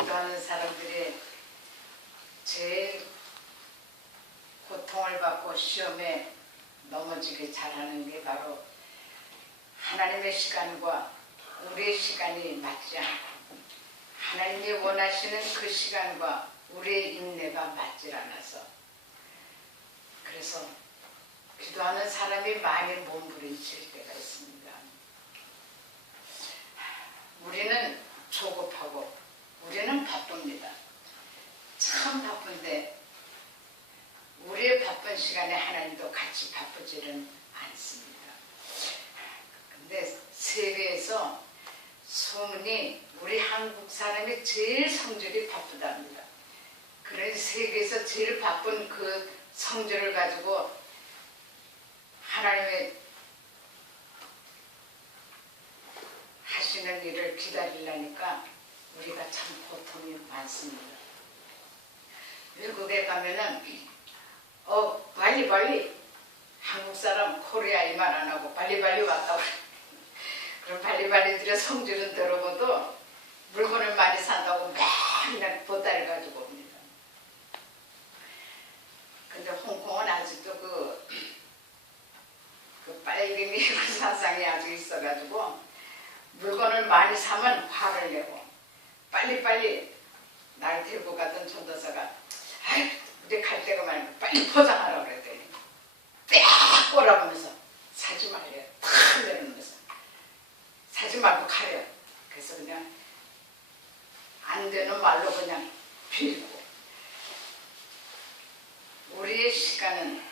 기도하는 사람들이 제일 고통을 받고 시험에 넘어지게 잘하는 게 바로 하나님의 시간과 우리의 시간이 맞지 않고 하나님이 원하시는 그 시간과 우리의 인내가 맞질 않아서, 그래서 기도하는 사람이 많이 몸부림칠 때가 있습니다. 우리는 조급하고 우리는 바쁩니다. 참 바쁜데 우리의 바쁜 시간에 하나님도 같이 바쁘지는 않습니다. 근데 세계에서 소문이 우리 한국 사람이 제일 성질이 바쁘답니다. 그러니 세계에서 제일 바쁜 그 성질을 가지고 하나님의 하시는 일을 기다리려니까 우리가 참 고통이 많습니다. 외국에 가면은 빨리 한국 사람 코리아 이 말 안 하고 빨리 왔다고 그럼 빨리들의 성질은 들어보도 물건을 많이 산다고 맨날 보따리 가지고 옵니다. 근데 홍콩은 아직도 그 빨갱이 사상이 아직 있어가지고 물건을 많이 사면 화를 내고 빨리 날 데리고 가던 전도사가 우리 갈 데가 많으면 빨리 포장하라고 그랬더니 빽 꼬라보면서 사지 말래요. 탁 내려놓으면서 사지 말고 가래요. 그래서 그냥 안 되는 말로 그냥 빌고, 우리의 시간은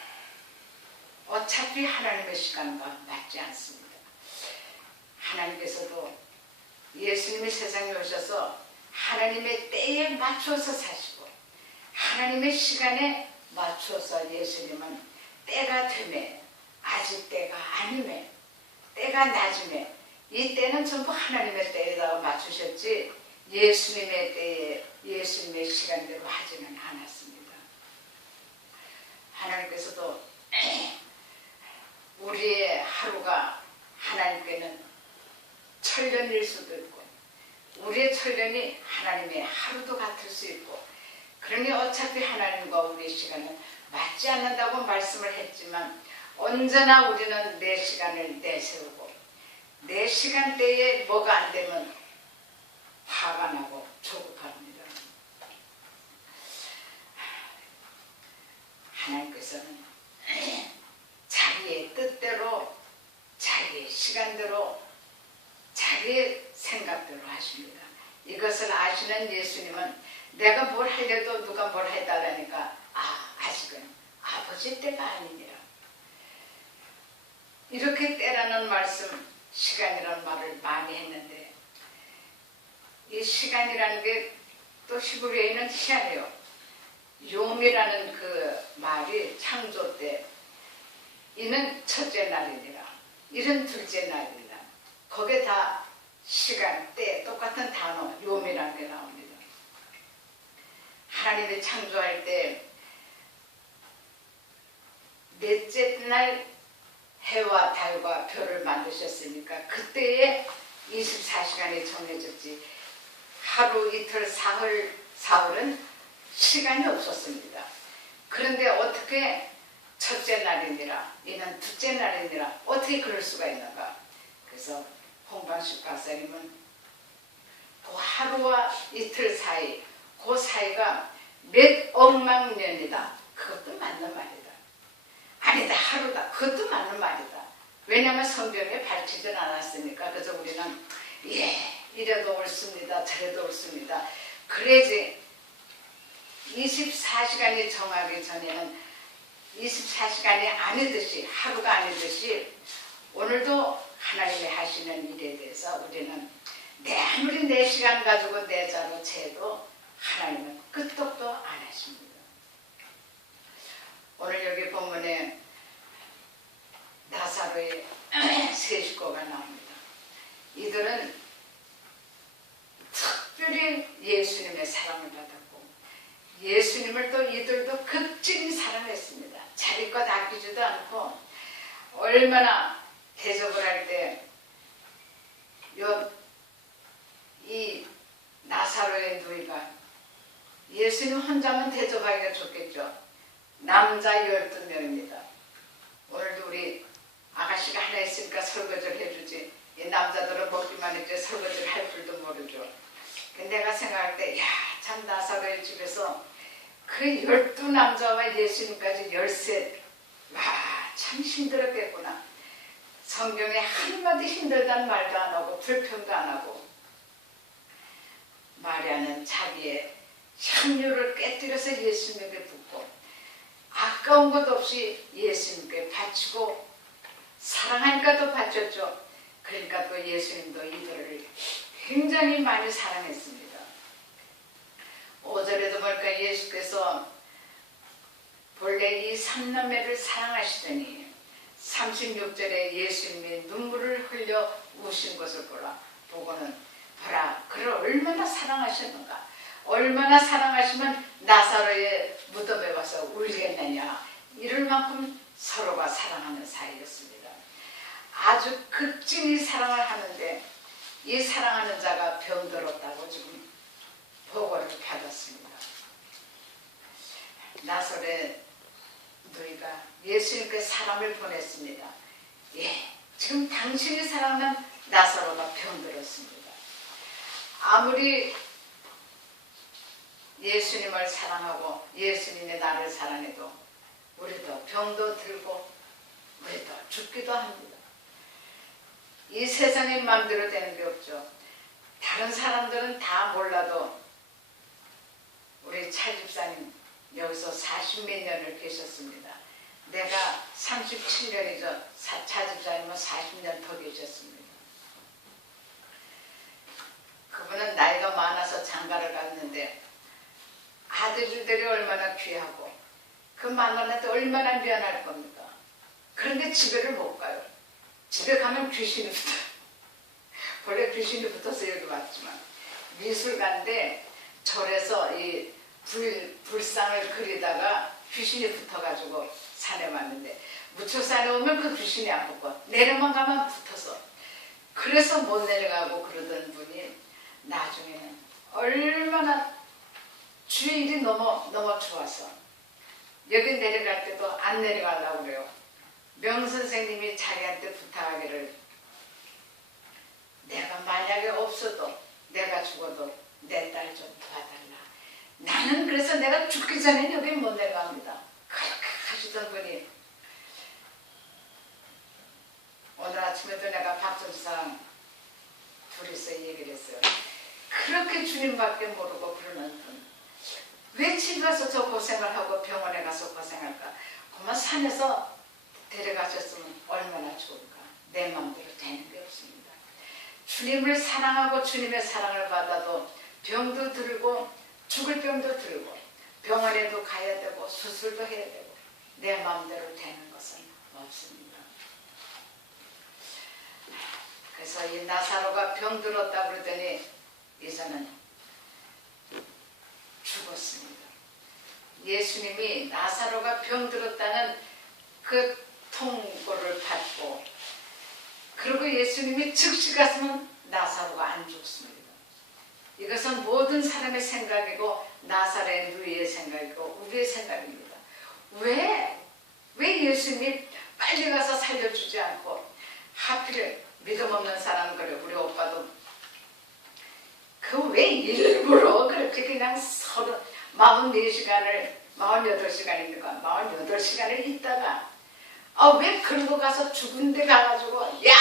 어차피 하나님의 시간과 맞지 않습니다. 하나님께서도 예수님이 세상에 오셔서 하나님의 때에 맞춰서 사시고 하나님의 시간에 맞춰서 예수님은 때가 되매 아직 때가 아니매 때가 낮으매 이 때는 전부 하나님의 때에다가 맞추셨지 예수님의 때에 예수님의 시간대로 하지는 않았습니다. 하나님께서도 우리의 하루가 하나님께는 천년일 수도 있고 우리의 천년이 하나님의 하루도 같을 수 있고, 그러니 어차피 하나님과 우리의 시간은 맞지 않는다고 말씀을 했지만 언제나 우리는 내 시간을 내세우고 내 시간대에 뭐가 안 되면 화가 나고 조급합니다. 하나님께서는 자기의 뜻대로 자기의 시간대로 자기의 생각대로 하십니다. 이것을 아시는 예수님은 내가 뭘 하려도 누가 뭘 해달라니까 아직은 아버지 때가 아니니라. 이렇게 때라는 말씀, 시간이라는 말을 많이 했는데 이 시간이라는 게 또 히브리어에는 희한해요. 용이라는 그 말이 창조 때 이는 첫째 날이니라 이는 둘째 날이니라 거기에 다 시간, 때 똑같은 단어 용이라는 게 나옵니다. 하나님이 창조할 때 넷째 날 해와 달과 별을 만드셨으니까 그때에 24시간이 정해졌지 하루 이틀 사흘은 시간이 없었습니다. 그런데 어떻게 첫째 날이니라 이는 둘째 날이니라 어떻게 그럴 수가 있는가. 그래서 홍방식 박사님은 그 하루와 이틀 사이 그 사이가 몇 억만 년이다. 그것도 맞는 말이다. 아니다 하루다. 그것도 맞는 말이다. 왜냐하면 성경에 밝히질 않았으니까. 그래서 우리는 이래도 옳습니다. 저래도 옳습니다. 그래야지 24시간이 정하기 전에는 24시간이 아니듯이 하루가 아니듯이 오늘도 하나님이 하시는 일에 대해서 우리는 아무리 내 시간 가지고 내 자로 재도 하나님은 끄떡도 안 하십니다. 오늘 여기 본문에 나사로의 세 식구가 나옵니다. 이들은 특별히 예수님의 사랑을 받았고 예수님을 또 이들도 극진히 사랑했습니다. 자기 것 아끼지도 않고 얼마나 대접을 할 때 이 나사로의 누이가 예수님 혼자만 대접하기가 좋겠죠. 남자 12명입니다. 오늘도 우리 아가씨가 하나 있으니까 설거지를 해주지. 이 남자들은 먹기만 했지 설거지를 할 줄도 모르죠. 근데 내가 생각할 때, 야, 참 나사로의 집에서 그 12남자와 예수님까지 13, 와, 참 힘들었겠구나. 성경에 한마디 힘들다는 말도 안 하고 불평도 안 하고, 마리아는 자기의 향유를 깨뜨려서 예수님에게 붓고 아까운 것 없이 예수님께 바치고 사랑하니까 또 바쳤죠. 그러니까 또 예수님도 이들을 굉장히 많이 사랑했습니다. 5절에도 보니까 예수께서 본래 이 삼남매를 사랑하시더니 36절에 예수님이 눈물을 흘려 우신 것을 보고는 보라, 그를 얼마나 사랑하셨는가. 얼마나 사랑하시면 나사로의 무덤에 와서 울겠느냐. 이럴 만큼 서로가 사랑하는 사이였습니다. 아주 극진히 사랑을 하는데 이 사랑하는 자가 병들었다고 지금 보고를 받았습니다. 나사로의 누이가 예수님께 사람을 보냈습니다. 예, 지금 당신이 사랑하는 나사로가 병들었습니다. 아무리 예수님을 사랑하고 예수님이 나를 사랑해도 우리도 병도 들고 우리도 죽기도 합니다. 이 세상의 마음대로 되는 게 없죠. 다른 사람들은 다 몰라도 우리 차 집사님 여기서 40몇 년을 계셨습니다. 내가 37년이죠. 차 집사님은 40년 더 계셨습니다. 그분은 나이가 많아서 장가를 갔는데 아들들이 얼마나 귀하고 그 만만한테 얼마나 미안할 겁니까? 그런데 집에를 못 가요. 집에 가면 귀신이 붙어요. 원래 귀신이 붙어서 여기 왔지만 미술가인데 절에서 이 불상을 그리다가 귀신이 붙어가지고 산에 왔는데 무척산에 오면 그 귀신이 안 붙고 내려만 가면 붙어서 그래서 못 내려가고 그러던 분이 나중에는 얼마나 주일이 너무 좋아서 여기 내려갈 때도 안 내려가려고 그래요. 명선생님이 자기한테 부탁하기를 내가 만약에 없어도 내가 죽어도 내 딸 좀 도와달라. 나는 그래서 내가 죽기 전에 여기 못 내려갑니다. 그렇게 하시던 분이 오늘 아침에도 내가 박준사랑 둘이서 얘기를 했어요. 그렇게 주님밖에 모르고 그러는 분 왜 집에 가서 저 고생을 하고 병원에 가서 고생할까? 그만 산에서 데려가셨으면 얼마나 좋을까? 내 마음대로 되는 게 없습니다. 주님을 사랑하고 주님의 사랑을 받아도 병도 들고 죽을 병도 들고 병원에도 가야 되고 수술도 해야 되고 내 마음대로 되는 것은 없습니다. 그래서 이 나사로가 병들었다 그러더니 이제는 죽었습니다. 예수님이 나사로가 병들었다는 그 통보를 받고 그리고 예수님이 즉시 갔으면 나사로가 안 죽습니다. 이것은 모든 사람의 생각이고 나사로의 누이의 생각이고 우리의 생각입니다. 왜 예수님이 빨리 가서 살려주지 않고 하필 믿음 없는 사람 그래 우리 오빠도 그 왜 일부러 그렇게 그냥 44시간을 48시간입니까? 48시간을 있다가 왜 그러고 가서 죽은 데 가가지고 야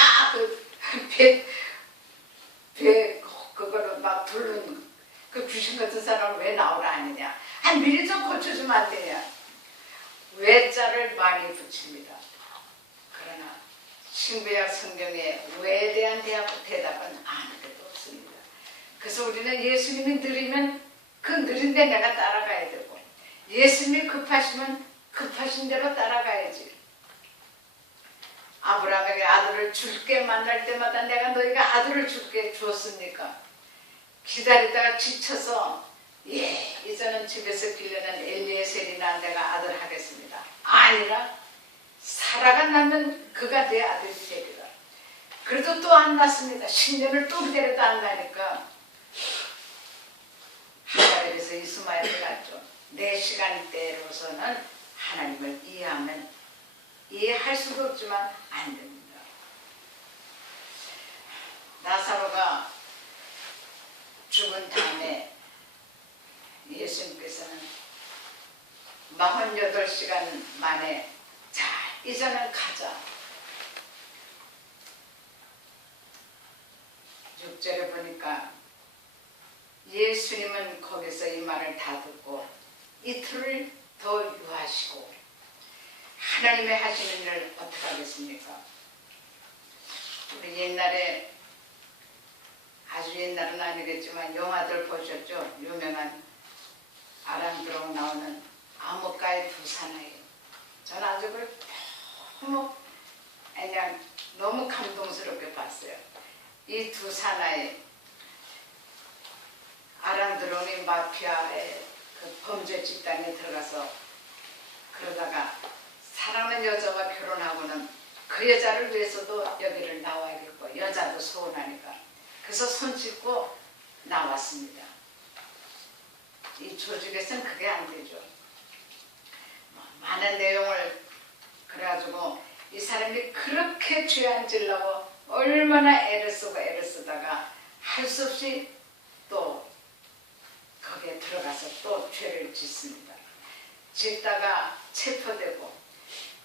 그거를 막 부르는 그 귀신 같은 사람을 왜 나오라 하느냐. 미리 좀 고쳐주면 안 되냐. 외자를 많이 붙입니다. 그러나 신구약 성경에 왜에 대한 대답은 아무것도 없습니다. 그래서 우리는 예수님이 느리면 그 느린데 내가 따라가야 되고 예수님이 급하시면 급하신 대로 따라가야지. 아브라함에게 아들을 줄게 만날 때마다 내가 너희가 아들을 줄게 주었습니까? 기다리다가 지쳐서 이제는 집에서 길르는 엘리에셀이나 내가 아들 하겠습니다. 아니라 사라가 낳는 그가 내 아들이 되리라. 그래도 또 안 낳습니다. 10년을 또 기다려도 안 나니까 그래서 이스마엘을 낳죠. 내 시간대로서는 하나님을 이해할 수도 없지만 안 됩니다. 나사로가 죽은 다음에 예수님께서는 48시간 만에 자, 이제는 가자. 6절에 보니까 예수님은 거기서 이 말을 다 듣고 이틀을 더 유하시고 하나님의 하시는 일을 어떻게 하겠습니까? 우리 옛날에 아주 옛날은 아니겠지만 영화들 보셨죠? 유명한 아람드롱 나오는 암흑가의 두 사나이. 저는 아주 그냥 너무 감동스럽게 봤어요. 이 두 사나이, 아람드롱이 마피아의 그 범죄 집단에 들어가서 그러다가 사랑하는 여자와 결혼하고는 그 여자를 위해서도 여기를 나와야겠고 여자도 서운하니까 그래서 손짓고 나왔습니다. 이 조직에서는 그게 안 되죠. 많은 내용을 그래가지고 이 사람이 그렇게 죄 안 지려고 얼마나 애를 쓰다가 할 수 없이 또 거기에 들어가서 또 죄를 짓습니다. 짓다가 체포되고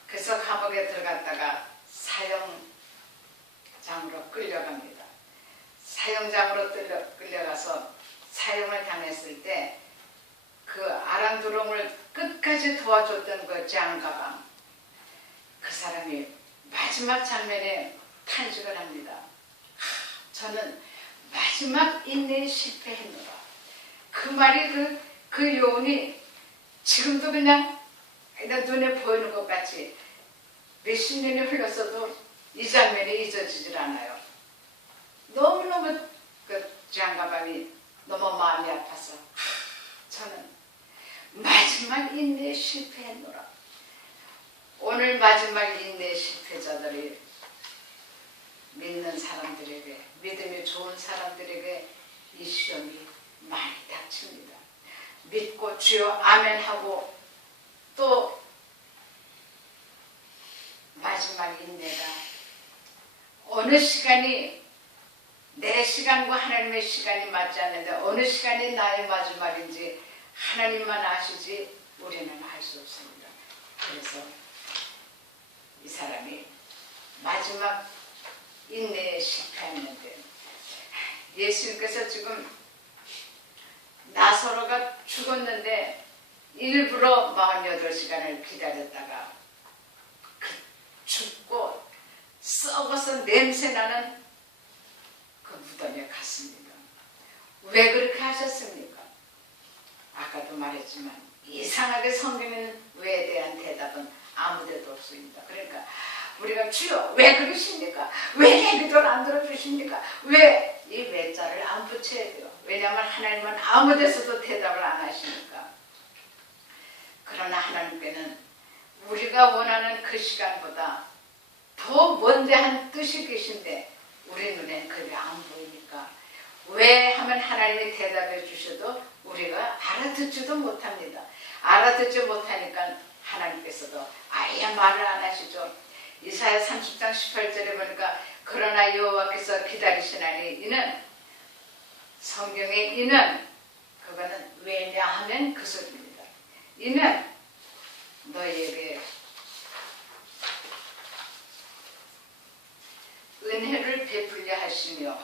그래서 감옥에 들어갔다가 사형장으로 끌려갑니다. 사형장으로 끌려가서 사형을 당했을 때 그 아람드롱을 끝까지 도와줬던 그 장가방, 그 사람이 마지막 장면에 탄식을 합니다. 저는 마지막 인내에 실패했노라. 그 말이 그 요운이 지금도 그냥 눈에 보이는 것 같이 몇십 년이 흘렀어도 이 장면이 잊어지질 않아요. 너무너무 그 장가방이 너무 마음이 아파서 저는 마지막 인내에 실패했노라. 오늘 마지막 인내 실패자들이 믿는 사람들에게, 믿음이 좋은 사람들에게 이 시험이 많이 닥칩니다. 믿고 주여 아멘 하고 또 마지막 인내가 어느 시간이 내 시간과 하나님의 시간이 맞지 않는데 어느 시간이 나의 마지막인지 하나님만 아시지 우리는 알 수 없습니다. 그래서 이 사람이 마지막 인내에 실패했는데 예수님께서 지금 나사로가 죽었는데 일부러 48시간을 기다렸다가 죽고 썩어서 냄새나는 그 무덤에 갔습니다. 왜 그렇게 하셨습니까? 아까도 말했지만 이상하게 성경에는 왜에 대한 대답은 아무데도 없습니다. 그러니까 우리가 주여 왜 그러십니까? 왜 내 기도를 안 들어주십니까? 왜 이 왜자를 안 붙여야 돼요? 왜냐하면 하나님은 아무 데서도 대답을 안 하시니까. 그러나 하나님께는 우리가 원하는 그 시간보다 더 먼데한 뜻이 계신데 우리 눈엔 그게 안 보이니까 왜 하면 하나님이 대답해 주셔도 우리가 알아듣지도 못합니다. 알아듣지 못하니까 하나님께서도 아예 말을 안 하시죠. 이사야 30장 18절에 보니까 그러나 여호와께서 기다리시나니 이는 성경의 이는 그거는 왜냐하면 그 소리입니다. 이는 너희에게 은혜를 베풀려 하시며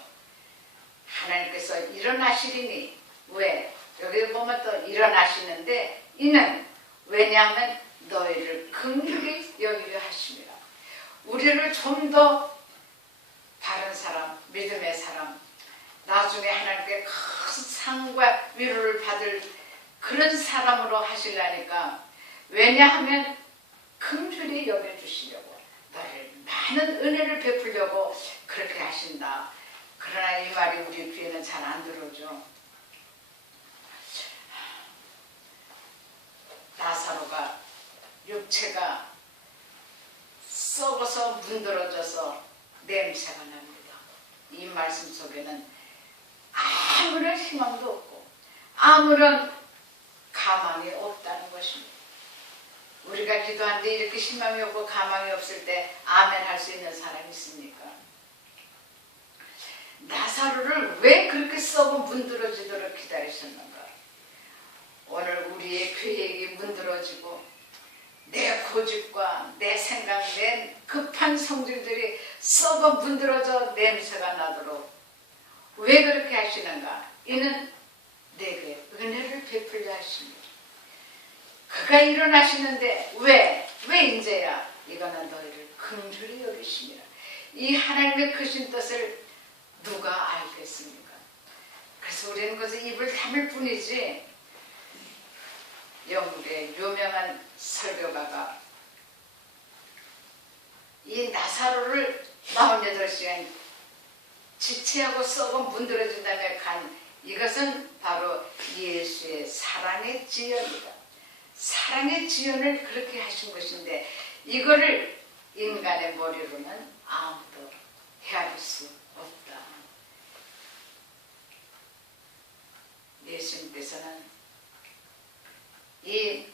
하나님께서 일어나시리니 왜? 여기 보면 또 일어나시는데 이는 왜냐하면 너희를 긍휼히 여기려 하십니다. 우리를 좀 더 바른 사람, 믿음의 사람, 나중에 하나님께 큰 상과 위로를 받을 그런 사람으로 하시려니까 왜냐하면 긍휼히 여겨주시려고 너를 많은 은혜를 베풀려고 그렇게 하신다. 그러나 이 말이 우리 귀에는 잘 안 들어오죠. 나사로가 육체가 썩어서 문드러져서 냄새가 납니다. 이 말씀 속에는 아무런 희망도 없고 아무런 가망이 없다는 것입니다. 우리가 기도하는데 이렇게 희망이 없고 가망이 없을 때 아멘 할 수 있는 사람이 있습니까? 나사로를 왜 그렇게 썩어 문드러지도록 기다리셨는가? 오늘 우리의 계획이 문드러지고 내 고집과 내 생각, 내 급한 성질들이 썩어 문드러져 냄새가 나도록 왜 그렇게 하시는가? 이는 내게 은혜를 베풀려 하십니다. 그가 일어나시는데 왜 인제야? 이거는 너희를 긍휼히 여기심이라. 이 하나님의 크신 뜻을 누가 알겠습니까? 그래서 우리는 그저 입을 다물 뿐이지. 영국의 유명한 설교가가 이 나사로를 48시간 지체하고 썩어 문드러진 다음에 간 이것은 바로 예수의 사랑의 지연이다. 사랑의 지연을 그렇게 하신 것인데 이거를 인간의 머리로는 아무도 헤아릴 수 없다. 예수님께서는 이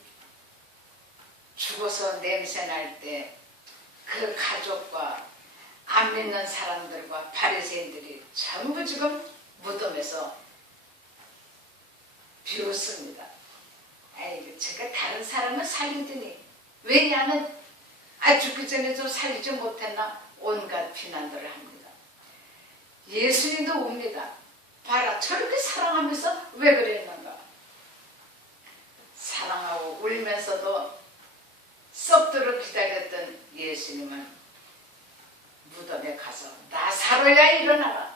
죽어서 냄새 날 때 그 가족과 안 믿는 사람들과 바리새인들이 전부 지금 무덤에서 비웃습니다. 아이고, 제가 다른 사람은 살리더니 왜 나는 죽기 전에 좀 살리지 못했나? 온갖 비난들을 합니다. 예수님도 웁니다. 봐라, 저렇게 사랑하면서 왜 그랬는가? 사랑하고 울면서도 썩도록 기다렸던 예수님은 무덤에 가서 나사로야 일어나라.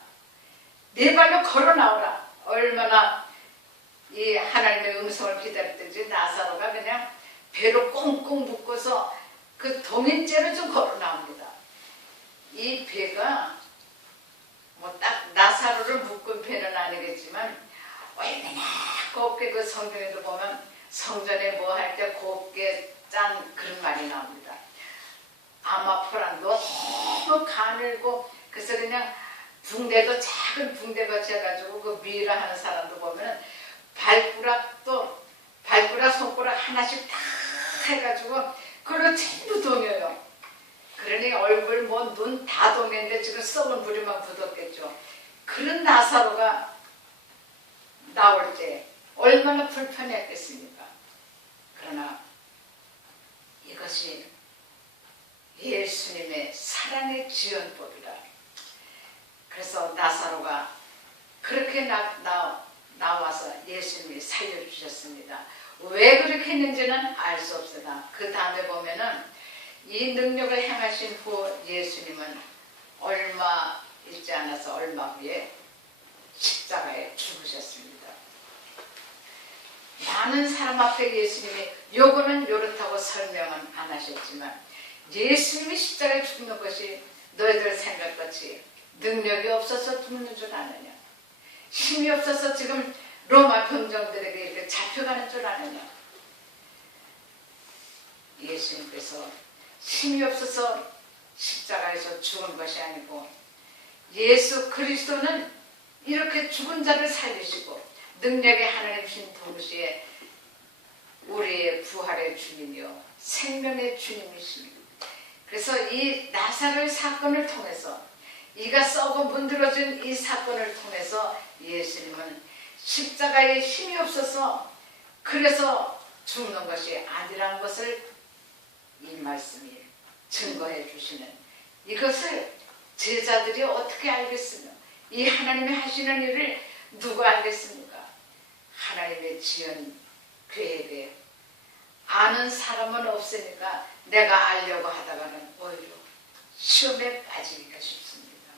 네 발로 걸어 나오라. 얼마나 이 하나님의 음성을 기다렸든지 나사로가 그냥 배로 꽁꽁 묶어서 그 동인째로 좀 걸어 나옵니다. 이 배가 뭐 딱 나사로를 묶은 배는 아니겠지만 얼마나 곱게 그 성경에도 보면 성전에 뭐 할 때 곱게 짠 그런 말이 나옵니다. 아마포란 너무 가늘고 그래서 그냥 붕대도 작은 붕대같이 해가지고 그 미라 하는 사람도 보면은 발가락 손가락 하나씩 다 해가지고 그걸로 전부 동여요. 그러니 얼굴 뭐 눈 다 동였는데 지금 썩은 부리만 굳었겠죠. 그런 나사로가 나올 때 얼마나 불편했겠습니까? 그러나 이것이 예수님의 사랑의 지연법이라. 그래서 나사로가 그렇게 나와서 예수님이 살려주셨습니다. 왜 그렇게 했는지는 알 수 없으나 그 다음에 보면은 이 능력을 행하신 후 예수님은 얼마 있지 않아서 얼마 후에 십자가에 죽으셨습니다. 많은 사람 앞에 예수님이 요거는 요렇다고 설명은 안 하셨지만 예수님이 십자가에 죽는 것이 너희들 생각같이 능력이 없어서 죽는 줄 아느냐? 힘이 없어서 지금 로마 병정들에게 이렇게 잡혀가는 줄 아느냐? 예수님께서 힘이 없어서 십자가에서 죽은 것이 아니고 예수 그리스도는 이렇게 죽은 자를 살리시고 능력의 하나님이신 동시에 우리의 부활의 주님이요 생명의 주님이십니다. 그래서 이 나사로의 사건을 통해서 이가 썩어 문드러진 이 사건을 통해서 예수님은 십자가에 힘이 없어서 그래서 죽는 것이 아니라는 것을 이 말씀이 증거해 주시는 이것을 제자들이 어떻게 알겠으며 이 하나님이 하시는 일을 누가 알겠습니까? 하나님의 지은 계획에 아는 사람은 없으니까 내가 알려고 하다가는 오히려 시험에 빠지기가 쉽습니다.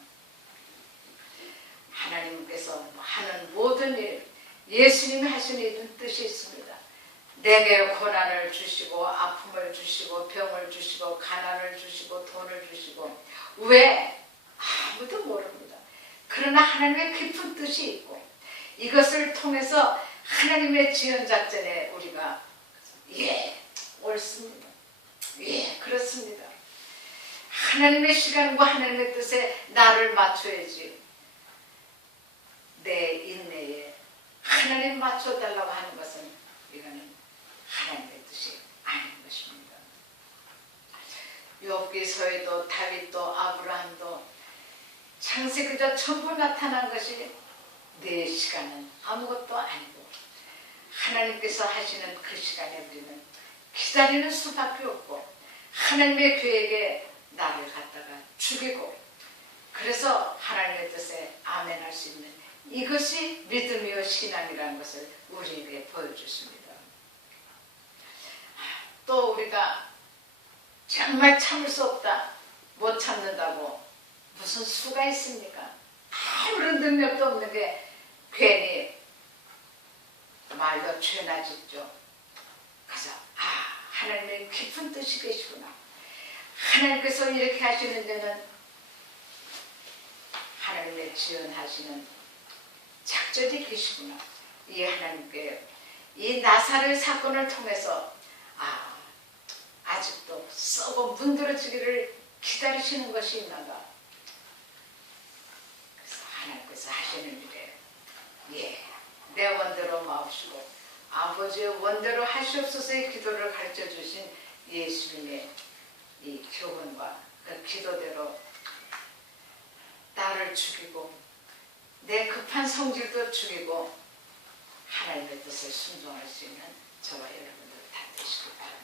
하나님께서 하는 모든 일, 예수님이 하시는 일은 뜻이 있습니다. 내게 고난을 주시고 아픔을 주시고 병을 주시고 가난을 주시고 돈을 주시고 왜? 아무도 모릅니다. 그러나 하나님의 깊은 뜻이 있고 이것을 통해서 하나님의 지은 작전에 우리가 옳습니다. 그렇습니다. 하나님의 시간과 하나님의 뜻에 나를 맞춰야지. 내 인내에 하나님 맞춰달라고 하는 것은 이거는 하나님의 뜻이 아닌 것입니다. 욥기서에도 다윗도 아브라함도 창세기가 전부 나타난 것이 내 시간은 아무것도 아니고 하나님께서 하시는 그 시간에 우리는 기다리는 수밖에 없고 하나님의 계획에 나를 갖다가 죽이고 그래서 하나님의 뜻에 아멘할 수 있는 이것이 믿음이요 신앙이라는 것을 우리에게 보여줬습니다. 또 우리가 정말 참을 수 없다, 못 참는다고 무슨 수가 있습니까? 아무런 능력도 없는 게 괜히 말로 죄나 짓죠. 그래서 하나님의 깊은 뜻이 계시구나. 하나님께서 이렇게 하시는 데는 하나님의 지원하시는 작전이 계시구나. 이 하나님께 이 나사렛 사건을 통해서 아직도 썩어 문드러지기를 기다리시는 것이 있나가. 그래서 하나님께서 하시는 일에 내 원대로 마옵시고 아버지의 원대로 하시옵소서의 기도를 가르쳐 주신 예수님의 이 교훈과 그 기도대로 나를 죽이고 내 급한 성질도 죽이고 하나님의 뜻에 순종할 수 있는 저와 여러분들 다 되시길 바랍니다.